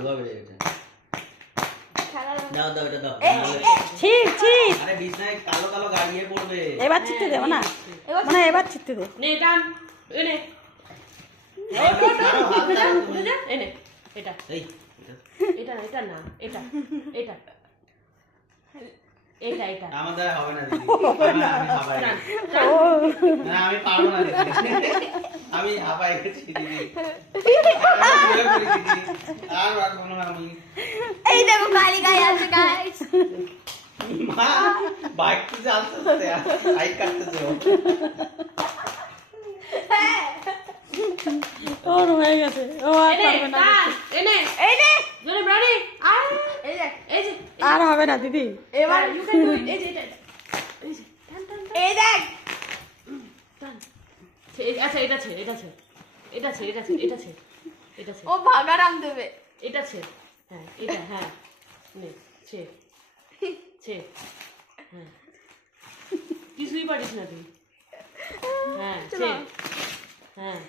ভালো হবে এটা। দাও দাও এটা দাও। ছিট ছিট। আরে বিছনায় কালো কালো গাড়িয়ে পড়বে। এবার ছিটতে দেব না, মানে এবার ছিটতে দে। নে টান এনে এনে এটা এই এটা এটা না এটা এটা এটা এটা আমার দ্বারা হবে না দিদি। আমি হাবাই গেছি। না আমি পারবো না দিদি। আমি হাবাই গেছি দিদি। আর পারবো না আমি। এই দেখো গাড়ি গায়ে আছে গাইস। মা বাইক কি যাচ্ছে আই কাটতেছে ও। ওর হয়ে গেছে, ও আর এনে পারবে না। টান এনে এই নে জোরে ব্রানি আর এই দেখ এই যে আর হবে না দিদি। এবার ইউ ক্যান ডু ইট এই যে এটা এই যে টান টান এই দেখ টান আচ্ছা এটা ছে এটা ছে এটা ছে এটা ছে এটা ছে এটা ছে ও ভাগারাম দেবে। এটা ছে হ্যাঁ এটা হ্যাঁ নে ছে ছে হ্যাঁ কিছুই পারিস না তুই হ্যাঁ ছে হ্যাঁ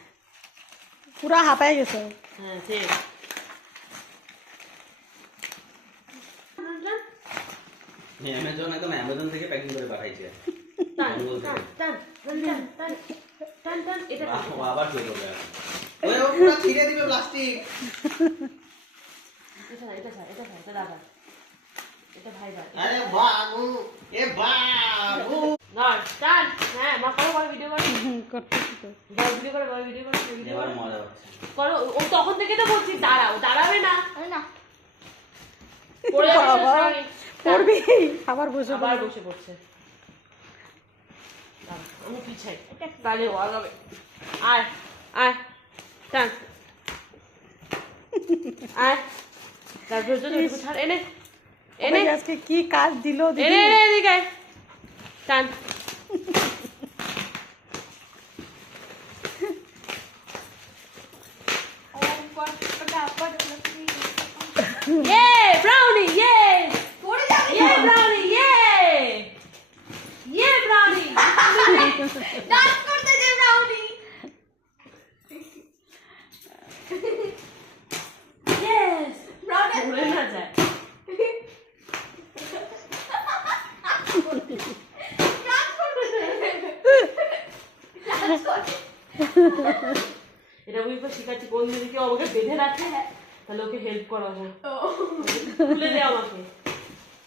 পুরা হাঁপায় গেছে। হ্যাঁ ছে অ্যামাজন একদম অ্যামাজন থেকে প্যাকিং করে পাঠাইছে। টান টান টান টান টান টান টান এটা ও আবার ফেল হবে। ওই ও পুরো ছিঁড়ে দিবে প্লাস্টিক। এটা দাদা এটা ভাই ভাই আরে বাবু এ বাবু না টান হ্যাঁ মা করো ভিডিও করো করতেছি তো। ভিডিও করো ভিডিও করো ভিডিও এবার করো মজা হচ্ছে। করো ও তখন থেকে তো বলছি দাঁড়াও দাঁড়াবে না আরে না পড়ে যাবে পড়বি আবার বসে আবার পড়বি। বসে পড়ছে দাঁড়া, আমি পিছাই তাহলে ও আগাবে আয় আয় টান আয় তারপর যদি একটু ছাড় এনে এনে ওকে আজকে কি কাজ দিল দিদি। এনে এনে এদিকে আয়। টান ও ফটাফট ইয়ে ব্রাউনি ইয়ে পড়ে যাবে ইয়ে ব্রাউনি ইয়ে ইয়ে ব্রাউনি ডান্স করতে যে ব্রাউনি। ইয়েস ব্রাউনি ভুলে না যায় ডান্স করতে ডান্স করতে এটা বুঝতে শিখাচ্ছি কোন দিকে আমাকে বেঁধে রাখে তাহলে ওকে হেল্প করাবো খুলে দে আমাকে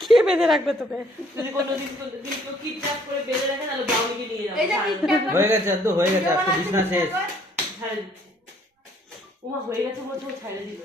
কে বেঁধে রাখবে তোকে? যদি কোনোদিন কেউ কিডন্যাপ করে বেঁধে রাখে তাহলে ব্রাউনিকে নিয়ে যাবো এই যে কিডন্যাপ হয়ে গেছে তো হয়ে গেছে আজকে বিছনা শেষ। ছাড়ে দিচ্ছি উমা হয়ে গেছে বলছে ও ছাড়ে দিল